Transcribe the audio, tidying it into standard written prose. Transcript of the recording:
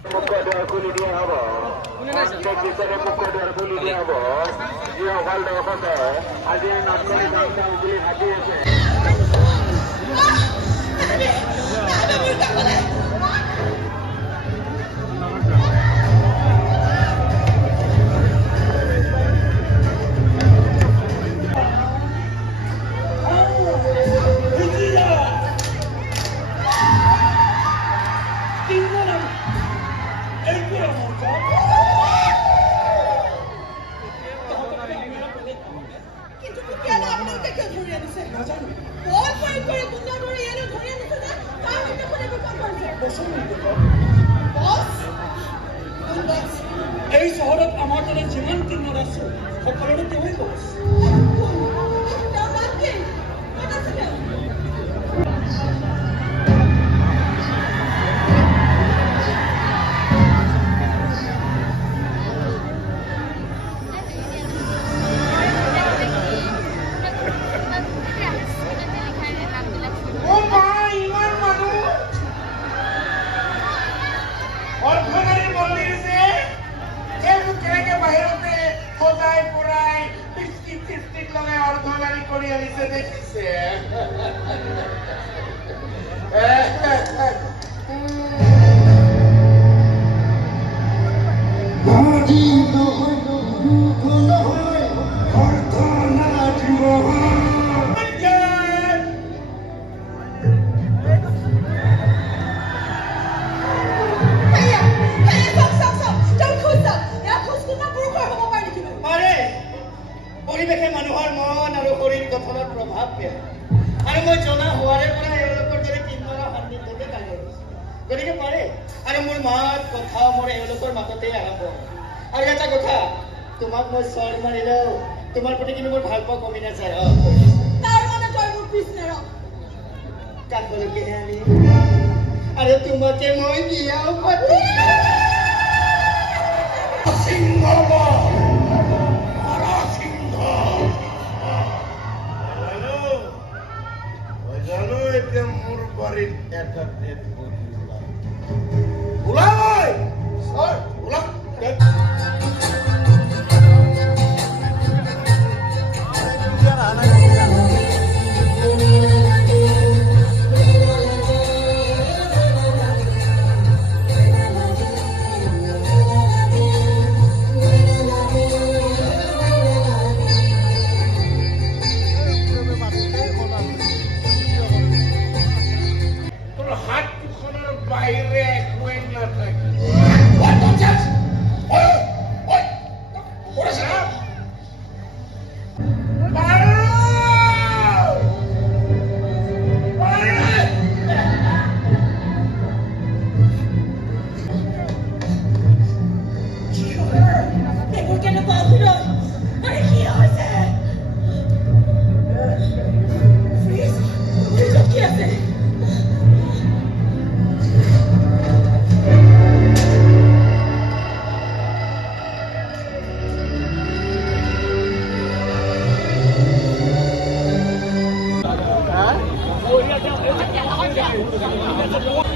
Pukul kulit dia apa? Kita ada pukul kulit dia apa? Dia hal dah apa dah? Ada yang nak kali jam kulit hati je. এই শহৰত আমাৰ দৰে যিমান কিন্নৰ আছে সকলোৰে তেওঁই বছ পৰিৱেশে মানুহৰ মন আৰু শৰীৰ গঠনত প্ৰভাৱ পেলায় আৰু মই জনা হোৱাৰে পৰা এওঁলোকৰ দৰে কিন্নৰৰ সান্নিধ্যতে কাম কৰিছোঁ গতিকে পাৰে আৰু মোৰ মাত কথা মোৰ এওঁলোকৰ মাজতেই আৰম্ভ আৰু এটা কথা তোমাক মই চৰ মাৰিলেও তোমাৰ প্ৰতি কিন্তু মোৰ ভাল পোৱা কমি নাযায় তাৰ মানে তই মোৰ পিছ নেৰ কাষলৈকেহে আনি আৰু তোমাকে মই বিয়াও পাতি Huh?